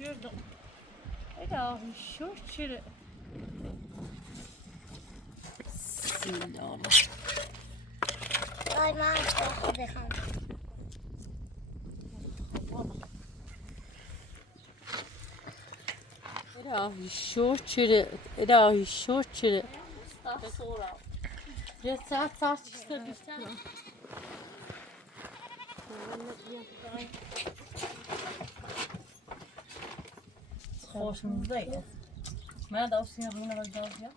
düşürdüm. İlahi şükür. Bismillahirrahmanirrahim. Ay ben çok bekam. İlahi şükür. İlahi şükür. Sonra. Ya saat çıksa düşsen. Hoşumuzdaydı. Ben de o sınavına bakacağız ya.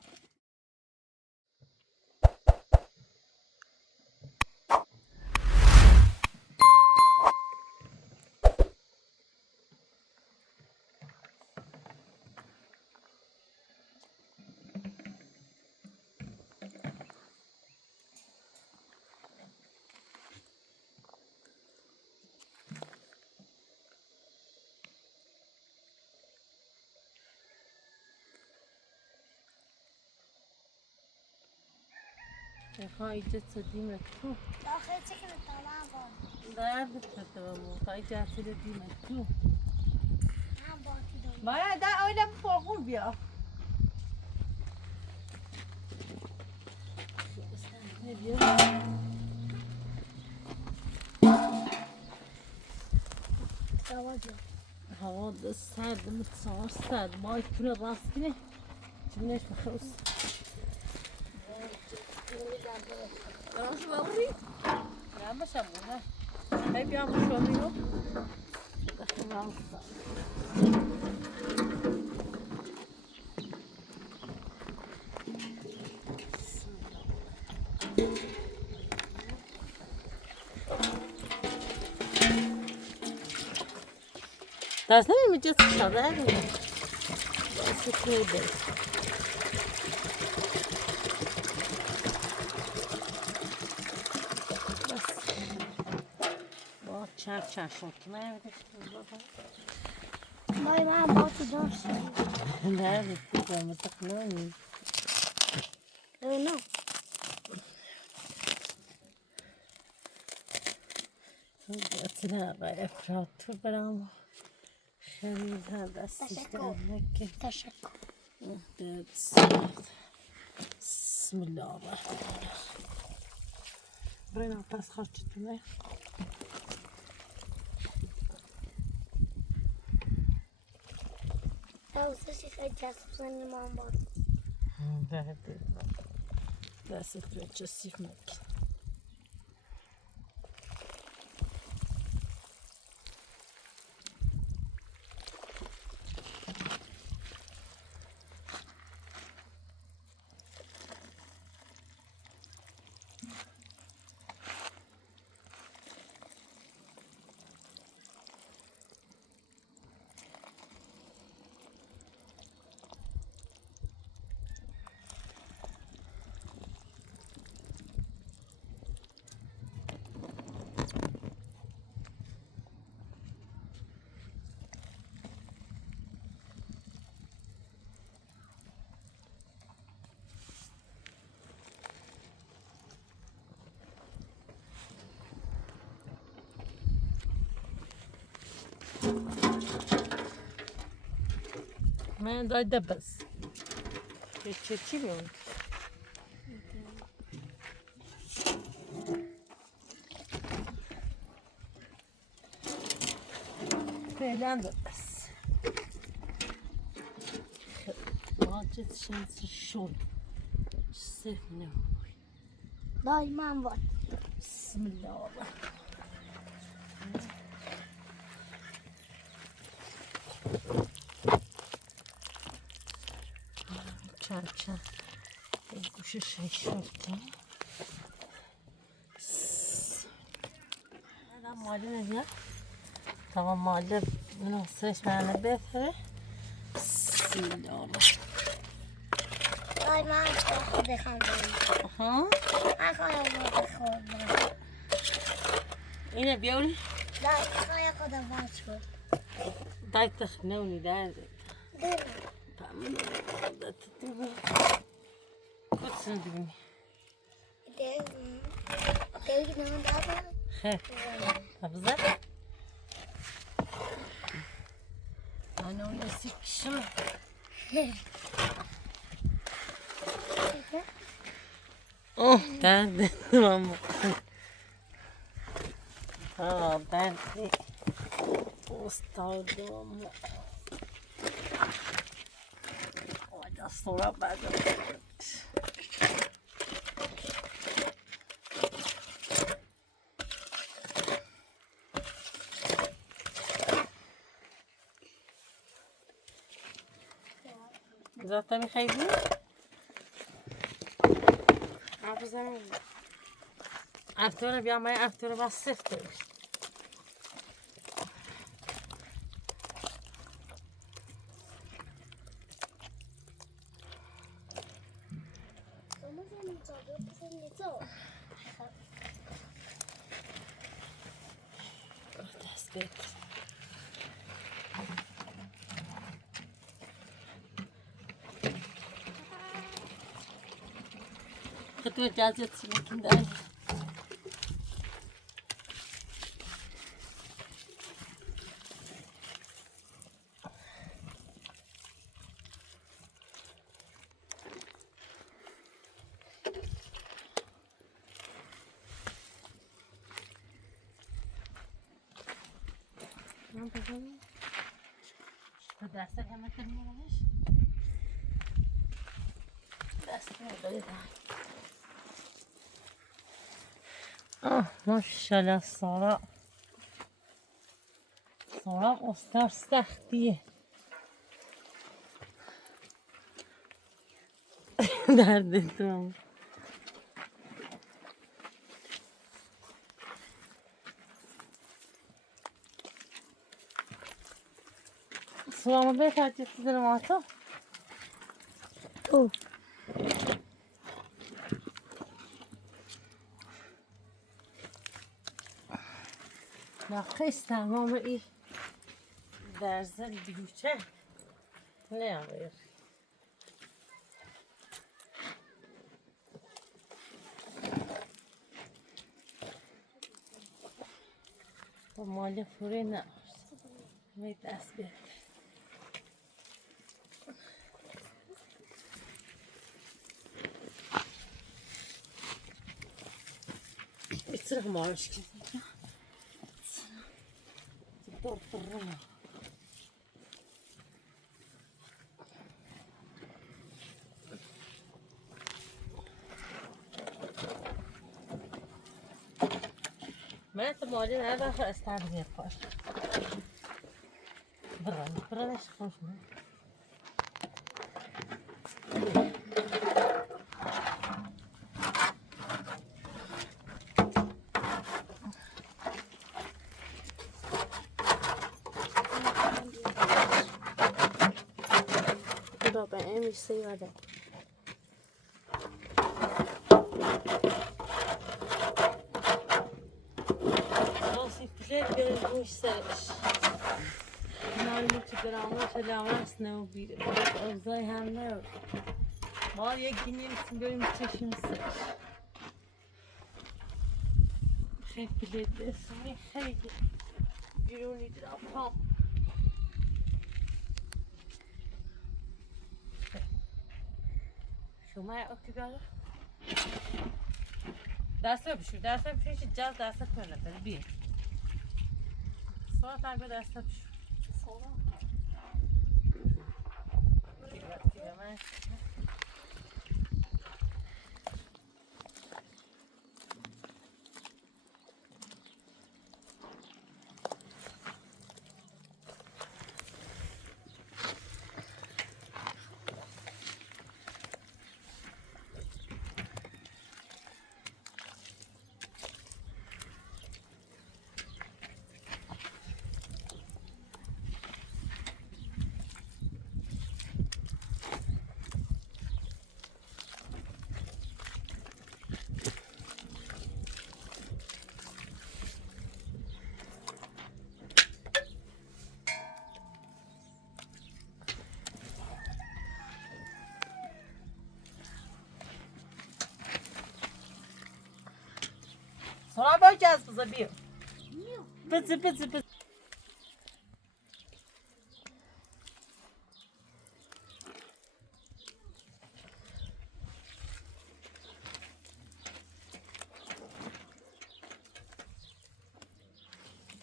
خواهی دیمه تو داخل چکن تمام بود. درد تمام خواهی دیمه تو هم باقی دارم. باید در آیدم فرقون بیا نه بیا هوا ده سرد متصار سرد ما کنه راست کنه چونش بخوص راست بابری نه باشم نه هی بیام بشوری رو داخل راست دست نمی‌جز شده دیگه دست کیبه بس با چرچ کنه Ay ben batı dönsün. nerede kızım tıklayın Öyle. Atına efrat برام خیلی دست که Teşekkür. بسم الله الرحمن الرحیم بریم پس خرچتونه Ya sesi fecası senin imam var. دستت به چسیف مکن من دای دبس چی میون فعلا دبس واجد شانس شد سفنه Daimam var. بسم الله الرحمن çarça guşu şey şurada هذا مالنا هنا طبعا مالنا من وصلش معنا بيثري بسم الله الرحمن Daimam çok bekam. ها Akaya bakıyorum. هنا بيولي Akaya kadar başlıyor. داي تخنوني ده Değil mi? تعملوا ده تتبع كنت سندوني Değil mi? Değil mi? خير أبزر Hani o yesik kişi mi? Oh derdi ama. Ha derdi. Ustardı ama. Olha sonra ben de. Zaten خیلی حافظم افتور بیا من افتور با سفت دست بیت خطور جازت سمکن داری من بزنم تو دست همه کنیمش دست نداری ماشاءالله سارا استر سختیه درد تو Sulamı bir tercih ederim artık. Ya kız tamamı iyi. Derse düşe. Ne yapıyor? Bu mali fırı ne? Ne ders bir. Bitirek maaş gibi. Doktorum. من تو مالی ندارم استعداد yapar. Buranı çıkmış mı? Då ben en viss sida där. Nasıl güzel görünmüş sermiş. Malum ki drama selamlar ne bir özay hem ne var ya günün için böyle çeşimiz خیلی بلیده سمی خیلی بیرونی درام شما اکتی بیاره دسته بشور چی جاز دسته کنه بره بیه سوال تنگه دسته بشور سوال کیبه من Sonra bakacağız bize bir. Pıtı.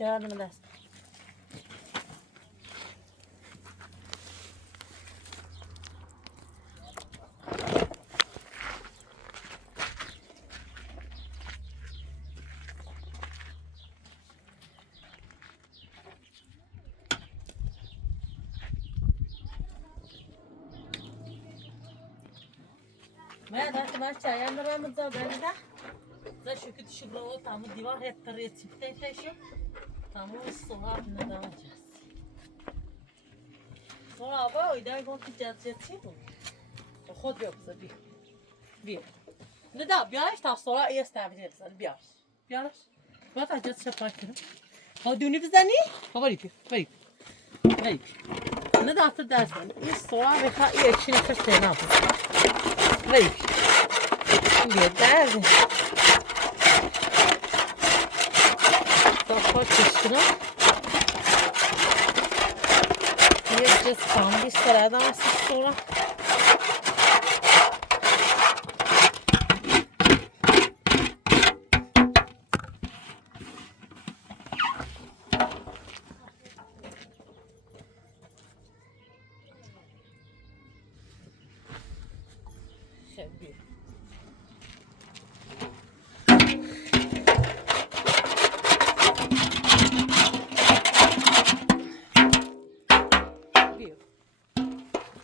yardım edersin. मैं दस बार चाय अंदर मत जाओ बैठा दा शुक्र शुक्र वो तामु दीवार है तरह चिपटे थे शो तामु सोहा न दावा जास सोहा अब इधर को की जाते थी तो खुद भी अपसे भी न दा बियाश था सोहा ये स्टाबिल है बियाश बात आज से पास करो हो दूनी बिज़ानी हो बड़ी न दा after that ये सोहा बेखा ये अच्छी नफर से ना Vedi, guardate, sto facendo, io già scambi strada ma sto sola.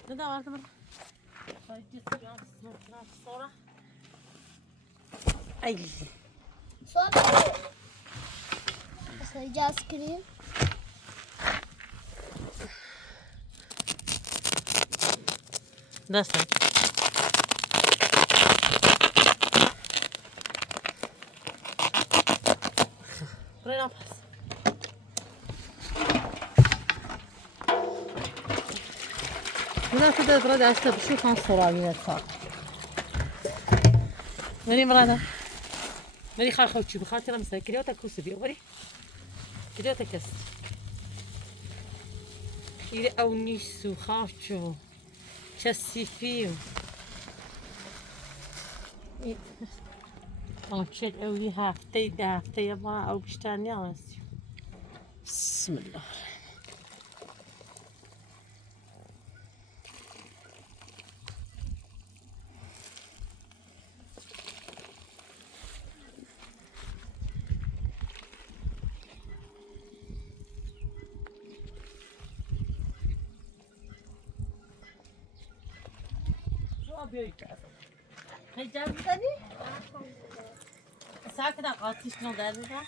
Ne de vardı burada? Sonra. Ay. Sonra sayacağız krem. Nasıl? Buraya ne yaparsın? هنا كده براد عشتا بشوف عن الصورة اللي صار ماني برادا ماني خاخو تشوف خاطر مثلا كريوتا كوسو بي وري كريوتا كاس إلى أو نيسو خاطشو تشسي فيو أو تشد أوي هافتي دافتي يبغى أو بشتاني أوسي بسم الله هيجاب ثاني؟ ساكنة قاتيش نو دارنا؟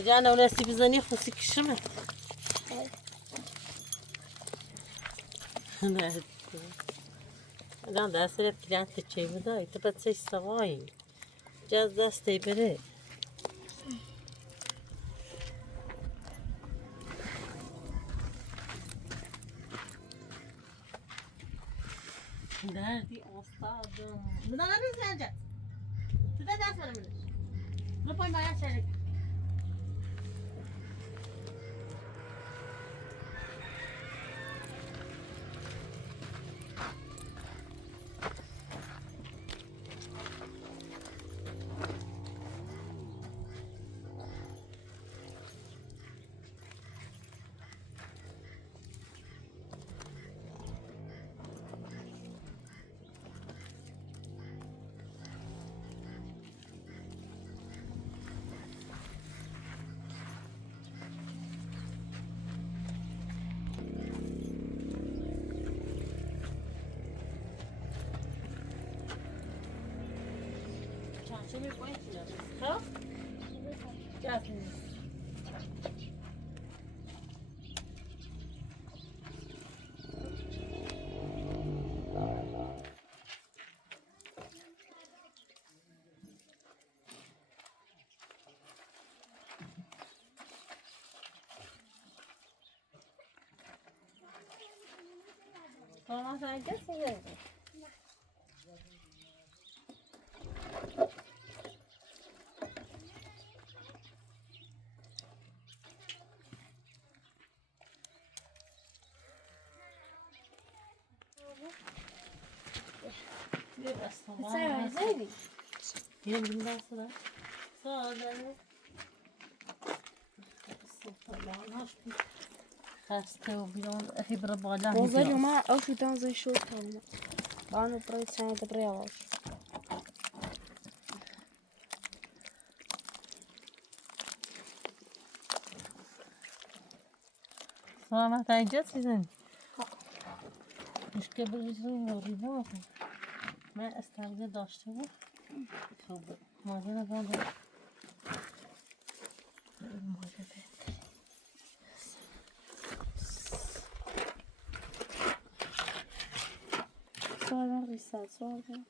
جانا ولا سيبزاني خصك الشمال. لا ده سرت كلام تشي بدا يتبت سي سواي جاز دستي بري ده دي أستاذ ده أنا بنسى ده ده أسمع منك ما باي ما يشارك شنو وين خلاص جاهزين Tamam sen gel. Sen öyle Yeniden sıra. Sonra. طبعاً خسته و بیرون خبره بالا وزاري می‌گیره. ما أو شو تان زي شو تان أنا بريت سنة برياش سلامت اینجا چیزن مشکل بریزون و ریبون من استفاده داشته بود خوب مازن باید سوالن ريسات سوالن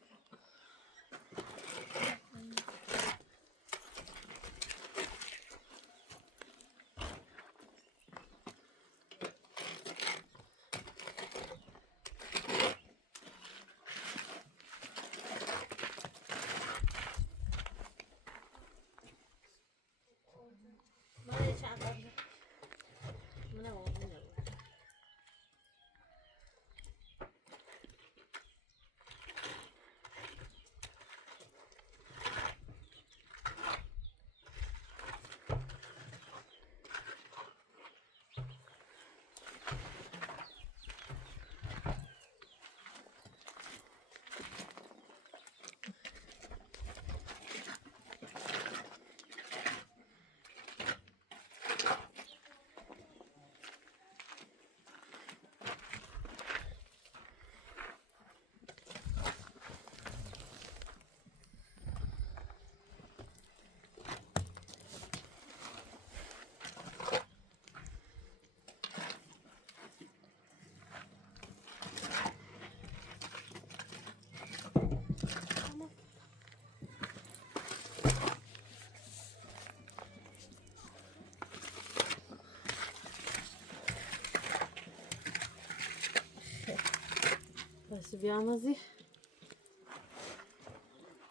بس بیامازی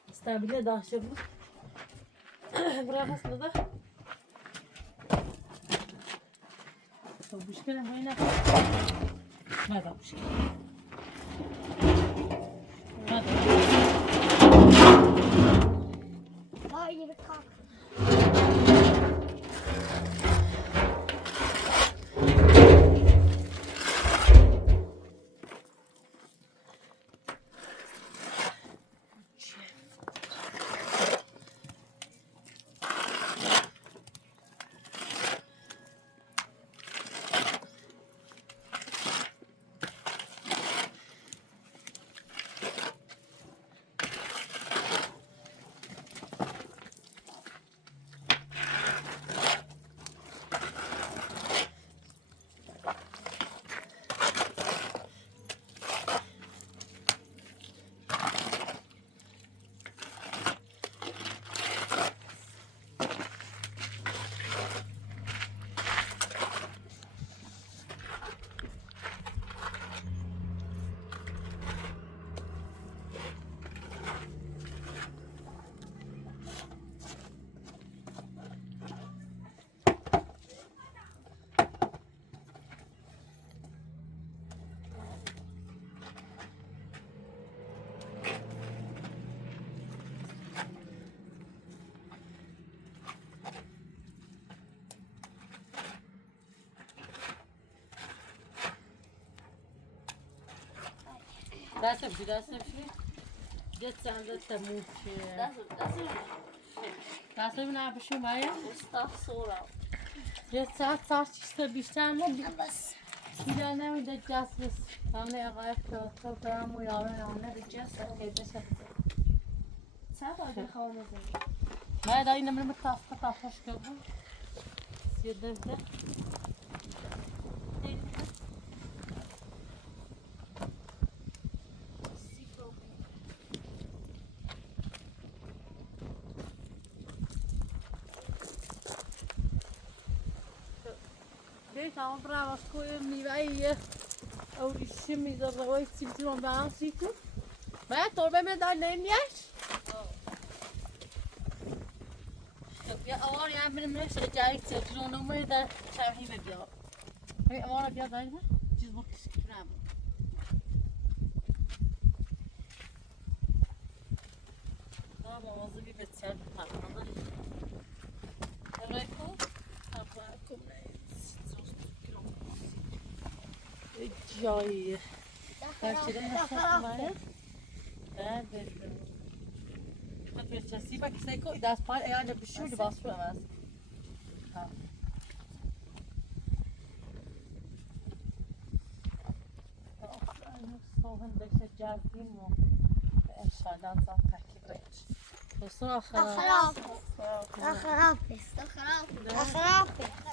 استابیله داشته بود برای بس بده تو مشکل هم باید نکنه ماذا مشکل Hayır kalk. دستم شی جت سنده تموم شه دستم نه بشو مایا Estağfurullah. جت ساعت چیست بیشتر ما Bas. بیشتر نمیده جست بس همه اقایق تو دارم و یارو نامه جست که بشه ساعت آجا خواه نزدی ما دا این نمیم تافش کردم سیده ده Dit al bravo skoen mi wij او شمی در روی سیتون به آن سیتون باید تربه می دار نمیش بیا آوار یا بریم نشه جایی سیتون نمی در شهری بیا هی آوار بیا داری نه چیز بکش کنم نه موازی بسیار بپرم روی کو تپا کم نیست جایی داخل بچه ده داخل هستن من بعد خود بچسی با کسی که دست پای ایان بشور لباس رو عوض صاحن داشته جردیم و انشالله زن تکی باید بسر آخر داخل آفیس داخل آفیس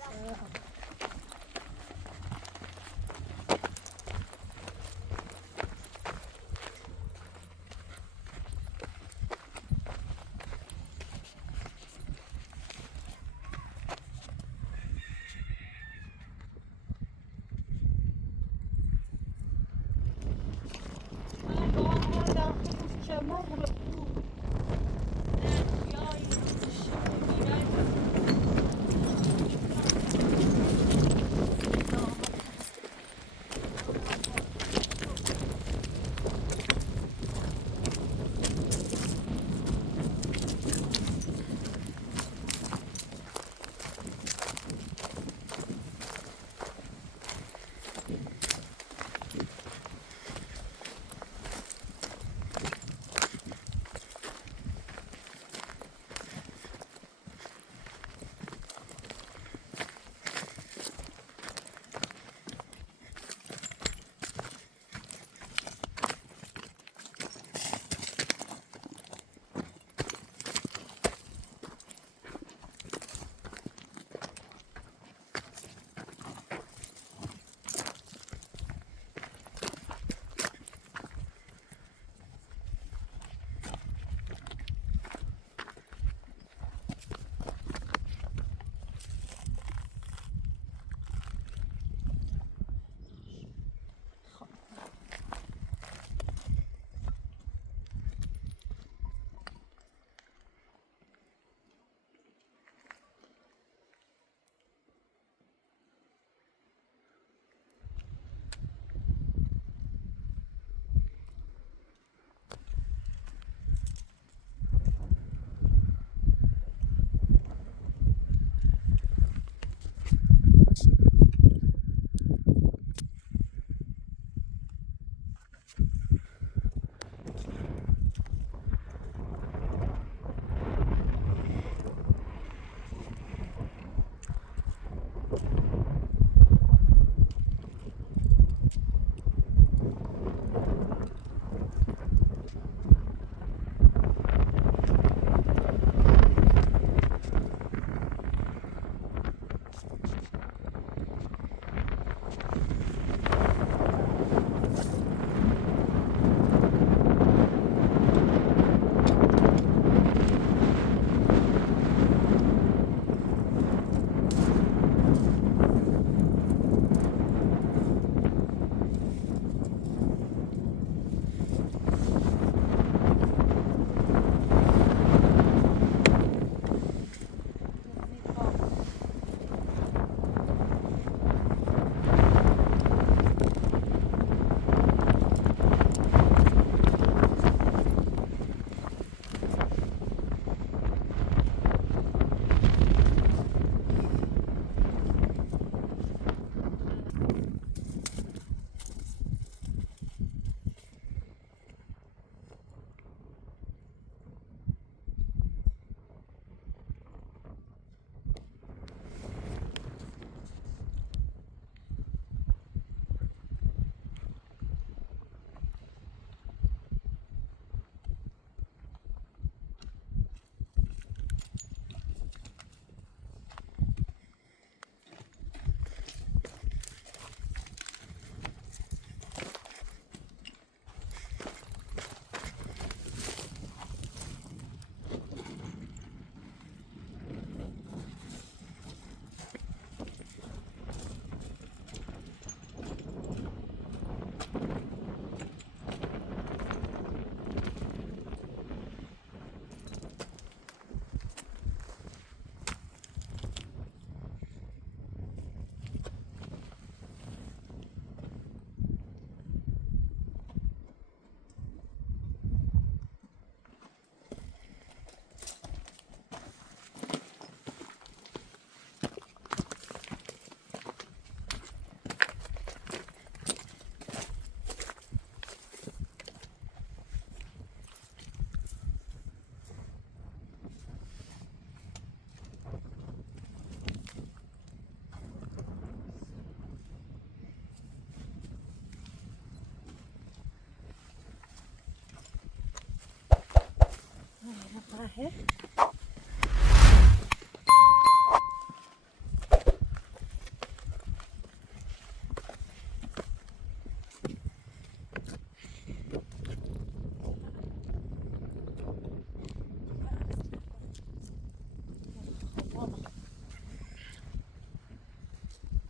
اهي.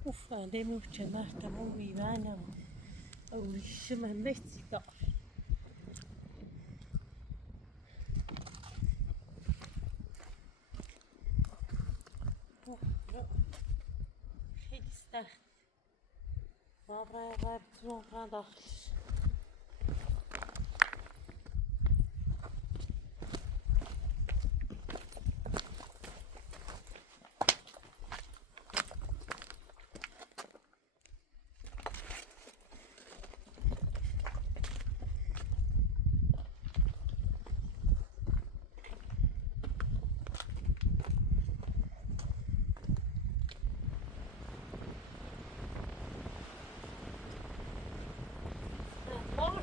اوف آدم و چمر تمام میوانه او ریشم همه سیگار. خیلی سخت واقعا واقعا داخلش.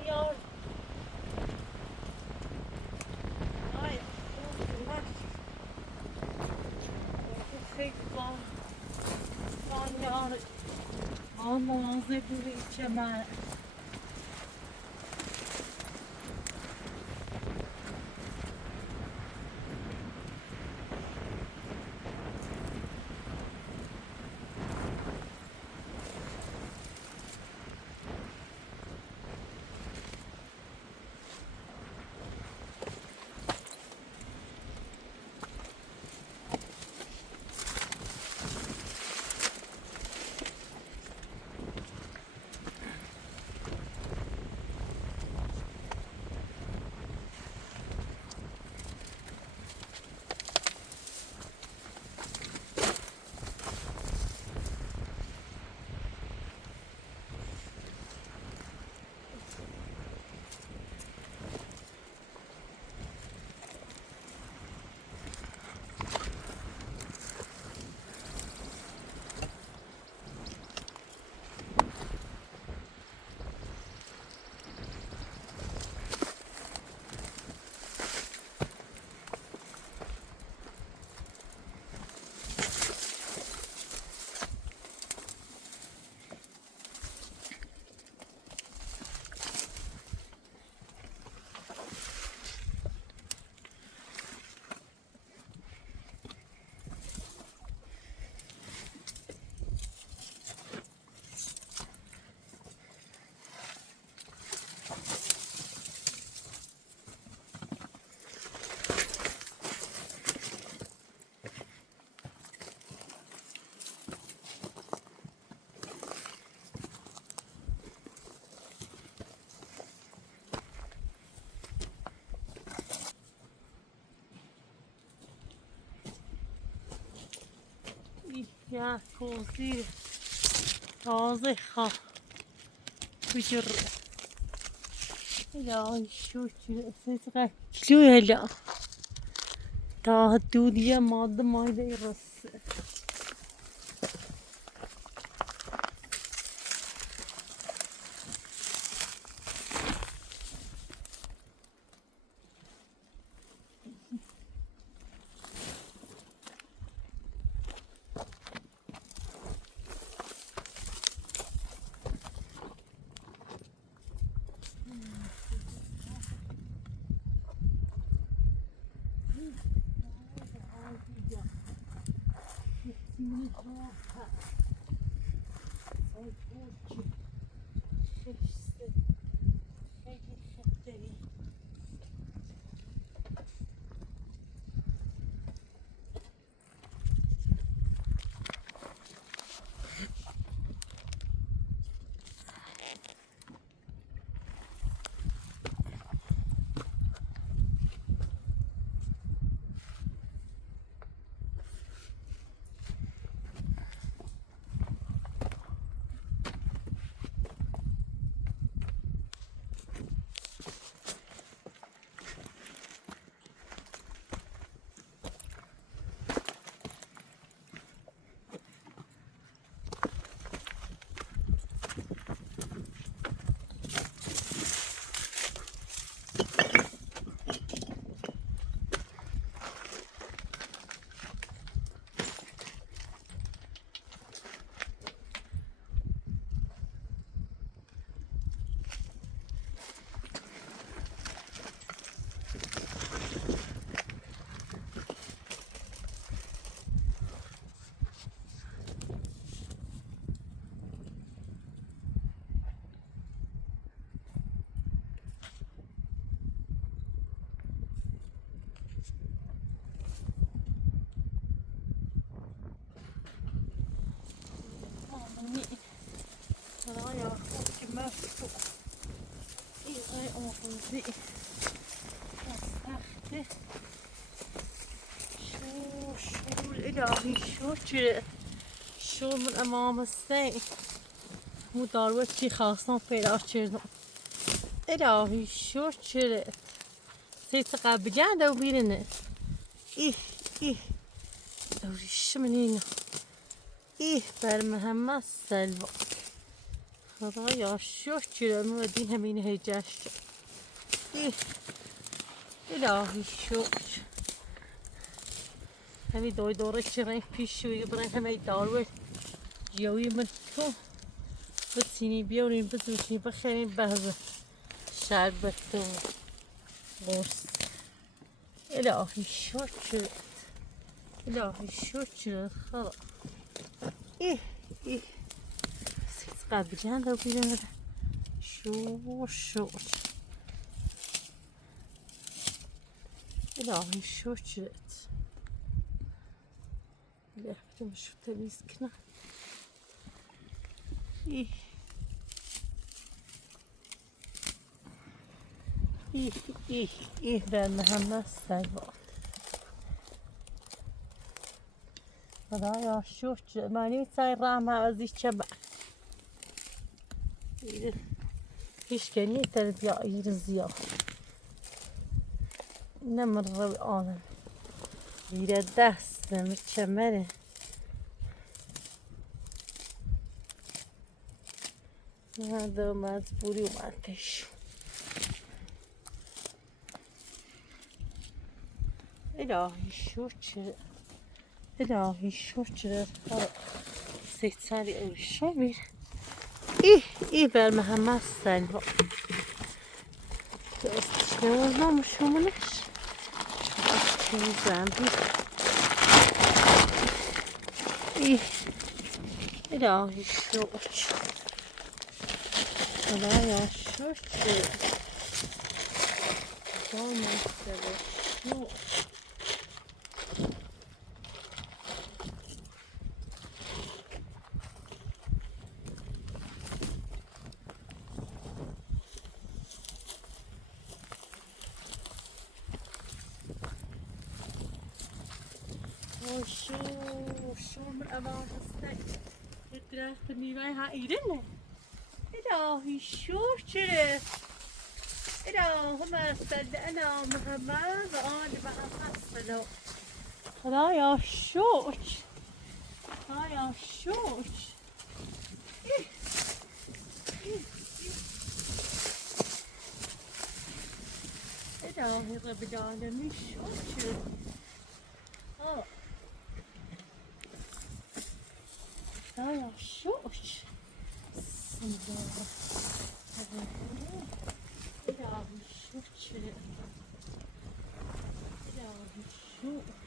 Yar. Ay, bak. Şey var. Yar. Ama ağzı bunu içemem. Ya kozi taze ha bujur ya şu ses şu hele ta diye madde rası. خونی خدایا خوب که مفتو ایقای آغازی سخته شور الهی شکر شور من امام حسین مو دارو چی خواستم پیدا کردم الهی شکرت سیت قبل و بیرنه ای دوریش من اینو بر محمد سلوا خدایا شکر مودی همین هجاش الهی شکر همین دوره چرا پیشویی برای همه دارو جوی من تو بتینی بیاریم بزوشی بخریم بهزه شربت و قرص الهی شکر الهی شکر خدا سیز قبیلن رو بیرون شکر الهی شکرت لحظه شو تمیز کنم بر محمد سلوات خدایا شکر معنی سای رحمه ازی چه بر هیچ کنی تربیه ایر زیاد نمر رو آنم بیره دستم چمره هذا مزبوری اومد پیش الهی شکر الهی شکر سیتسری اوشا بیر بر محمد سلوا دستش نمازم شمونش دستشم بیر الهی شکر خدایا شکر خدایا شکر شو من امان هستن درخت میوه ها ایرنه الهی شکر اللهم صل على محمد و آل محمد صلوا خدایا شکر خدایا شکر الهی رب العالمین شکر خدایا شکر بسم الله الهی شکر الهی شکر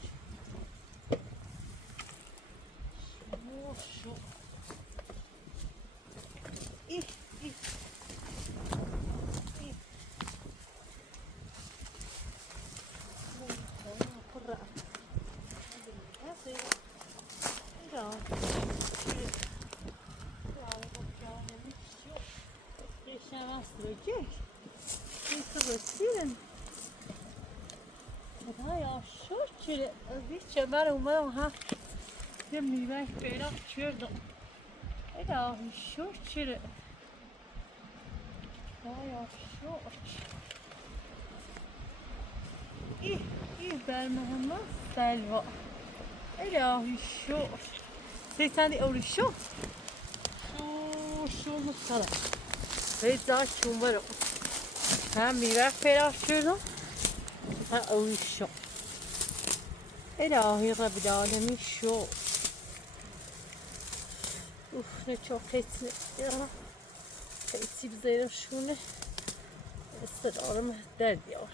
خدایا شکر از چه بر اومدم ها یه میوه پیدا کردم الهی شکر خدایا شکر بر محمد سلوا الهی شکر سیتندی اولی شو مستقل بیزا چون برم هم میوه پیدا کردم هم اولی شو الهی رب العالمین شو نه çok etli ya. Etli bize şunu istedim der diyor.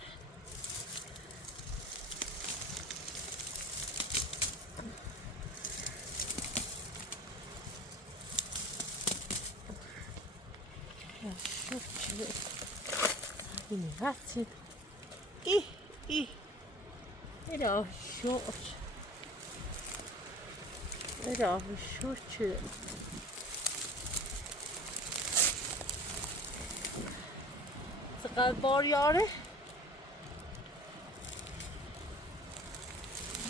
Ya şu çile. Yine rahatsız. Ela şu. Ela şu çile. اینقدر بار یاره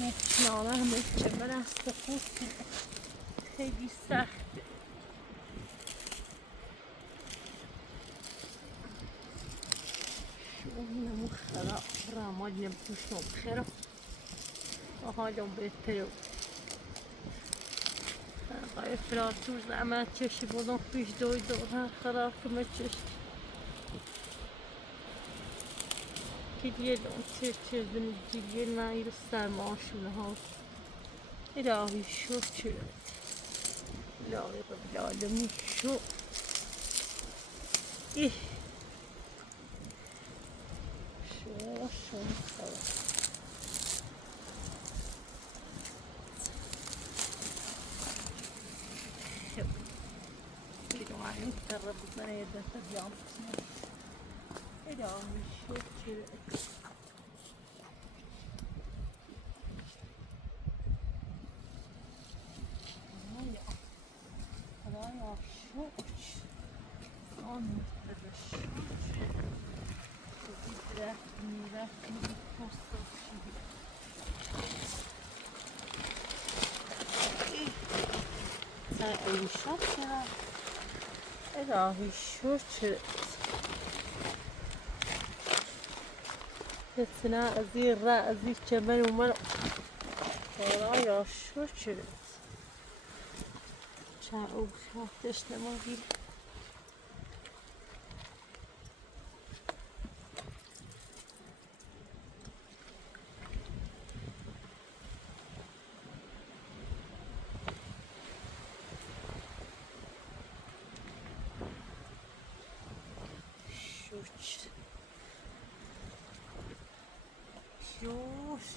مکنانه همه که من است خود خیلی سخته شو نمو خراب راماد نمتوشم خراب حالم بهتره آقای فراتور زحمت چشی بودم پیش دوی دوران خراب که چشی که دیگه دون چه دیگه نایر سرماشونه ها الهی شکر الهی رب العالمین شو ای شو يعني تقرب من يده تبيان إلهي شكر خدايا شكر أنا الشكر رحمي توصل أي شكر إلهي شكر يتنا أزير را أزير كمان ومرق خدايا شكر شاء وشاتش نماغي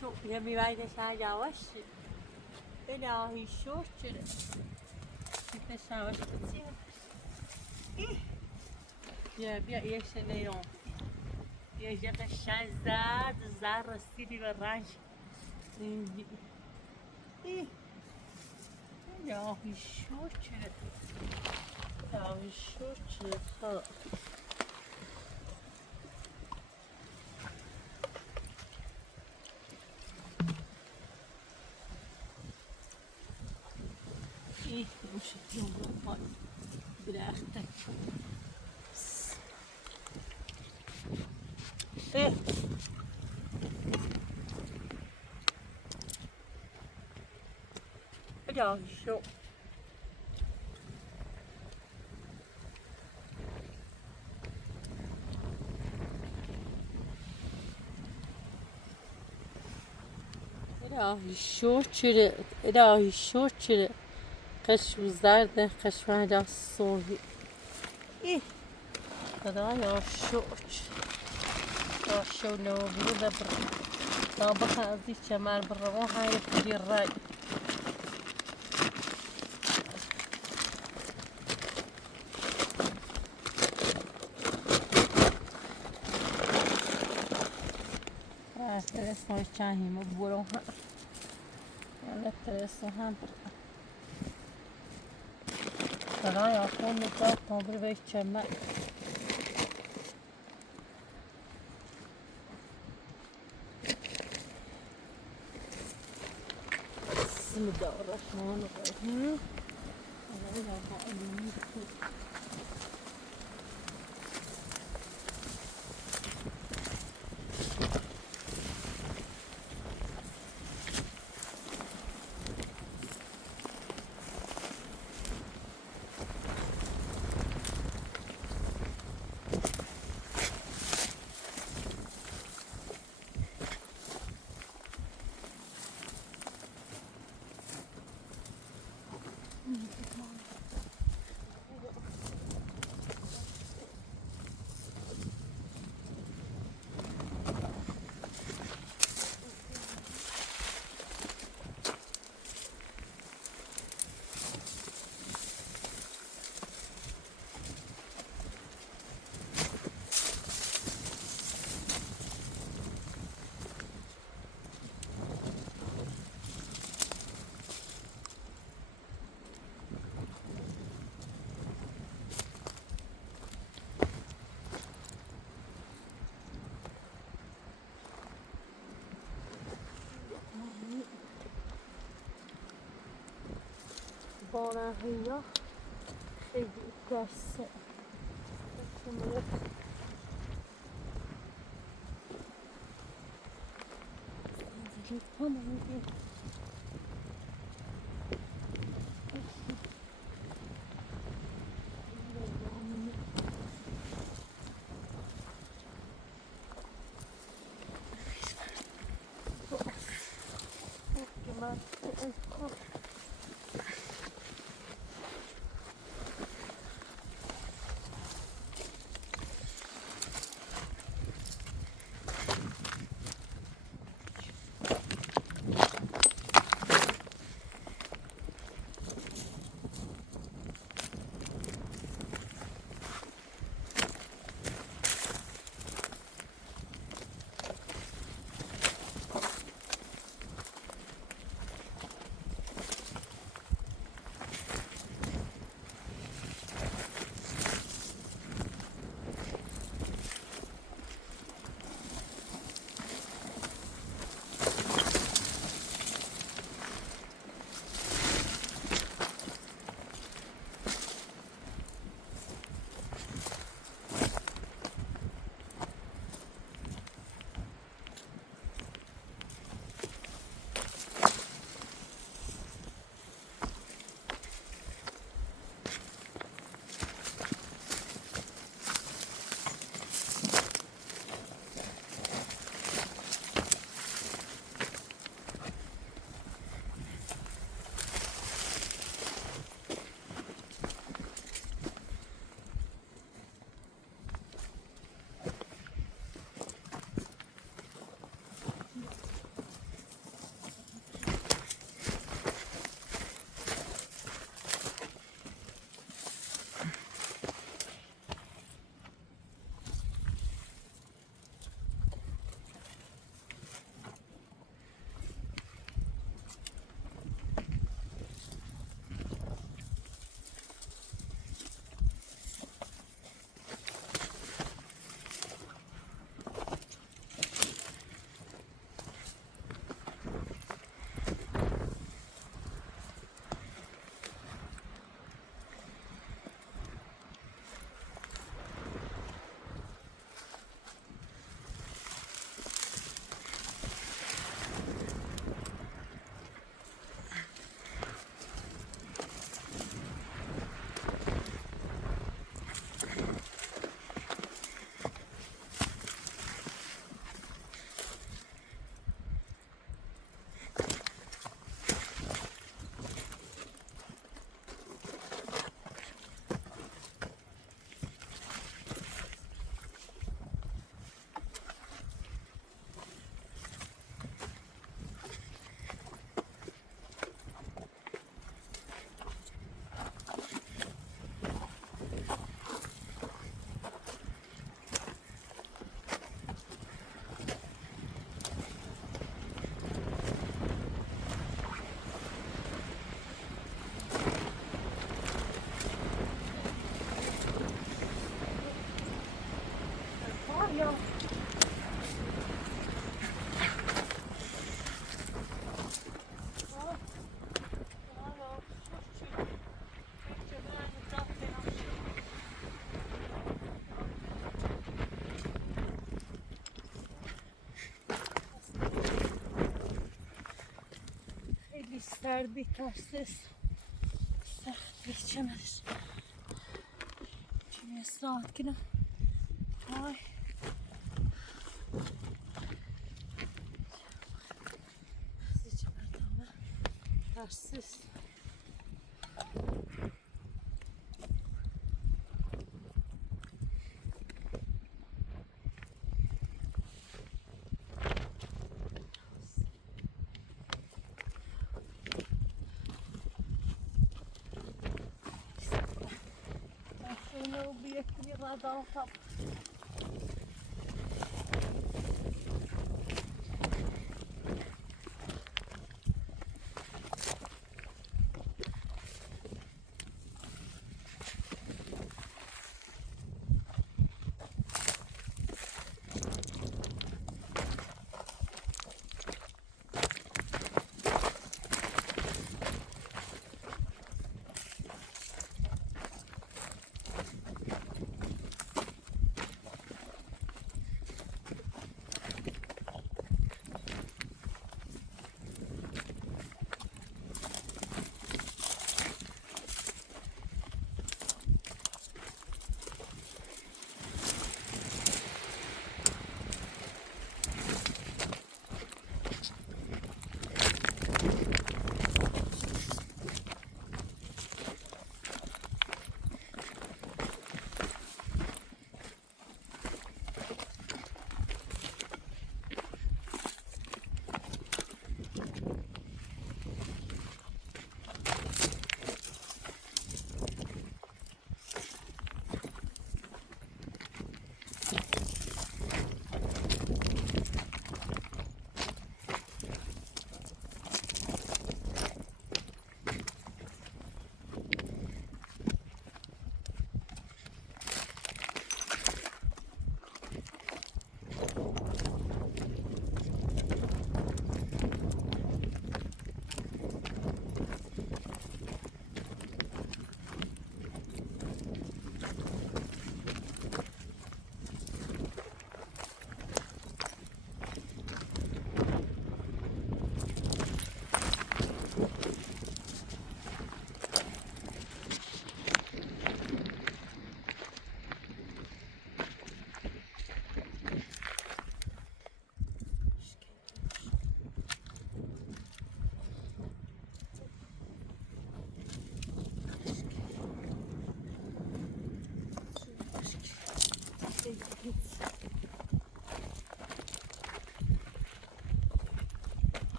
شو يبي بعد حاجة وش إلهي شكر انت شاوش كتير يا بيا ايش اليوم يا جاك الشاي زاد زار السيدي بالراج إلهي شكر إلهي شكر خلاص مش اليوم والله بلا اختك ايه الهي شو الهي شكر الهي شكر قشر زرده قشر هذا الصوفي إيه خدايا شكر يا شو لو بروده طابخة أزيد شمال بالروان هاي تدير راي ترسو شاهي مبولوها ولا ترسو هامبر خدايا أكون نطاق طابر بيش شمال بسم الله الرحمن الرحيم باره‌ها خیلی گرسه. سردی ترسیس سخت چمش چی استراحت کنم های چی بردامه ترسیس Daha top.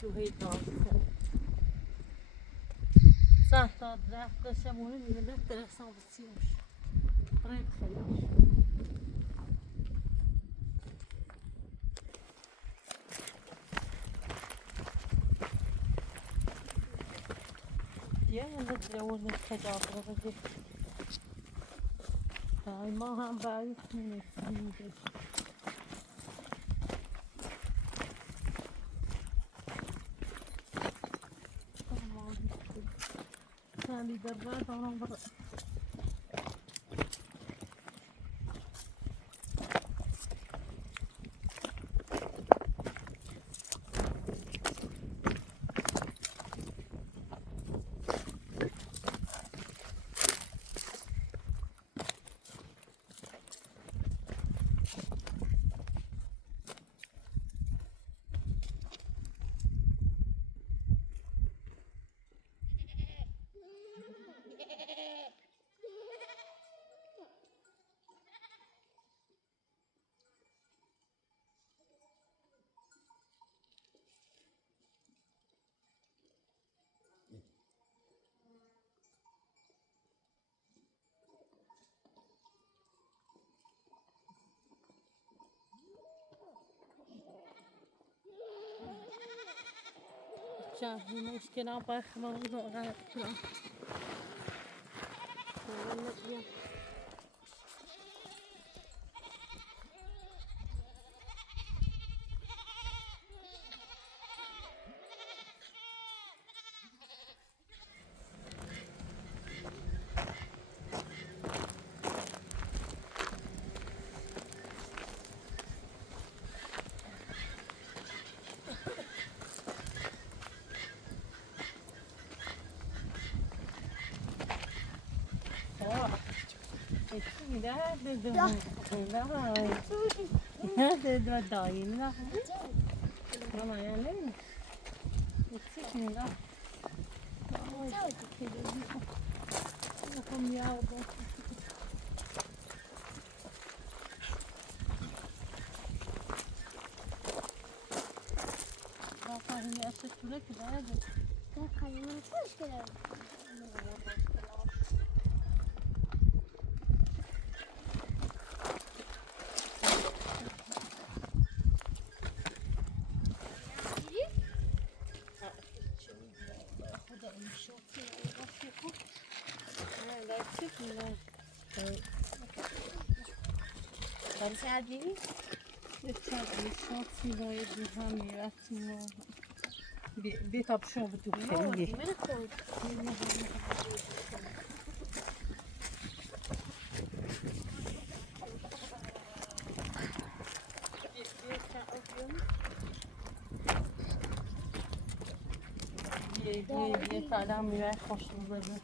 شوهی دارست ساعت رفت داشتمونه میده درستان بسیارش برای خیلیش یه نده درونه خجاب رو بگیر دای ما هم باید نیستیم سالی در بعد آنم برای جاهی مشکلات باخما و غلط کنم. ده ده دایی نه ماما یعنی چی میگه خم یاو بابا هنی اصلا چوله که داره ده خیلی خوش کرد. ساعتی؟ شانسی باید هم میرسیم بیتاب شما بتو خیلی یه تعدام میره خوش بزنه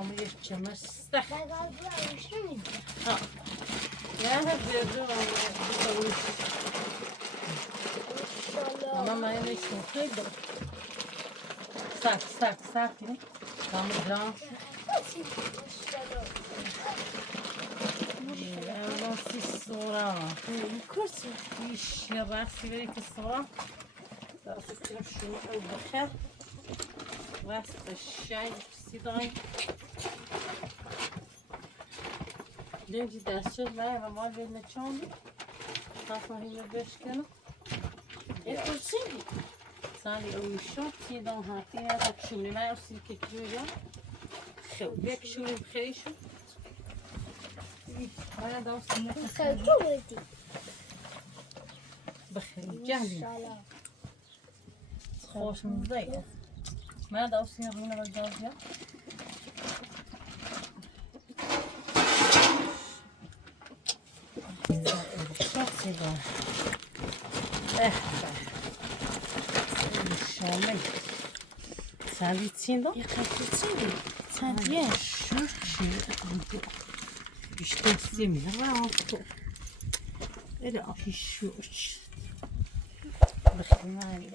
ama geçemez. Ben galiba alıştırmayayım. Ha. Ya hep verdim ama ben de şoktaydım. Sakin. Tamam, dran. Evo si sonra. Kursi. İş ya basi veri ki sonra. Da sıkıyorum şunu öldürken. Vast şey sidayım. Dengi destçiz ve mal verine çandı. Kafayı beşkene. Kursi. Sali uyuşan ki dan hati ya da şunu ne olsun ki diyor. Bek şunu خیشو. Bana da olsun. Sen çok ödü. بخیر جهلی İnşallah. خوشمزه من دا اوسین رونه و جازیا شخصی دار شامل سالی چین دار Kursi. Sadiye. شو چی işte semiyor rahat öyle afişiyor bakın yani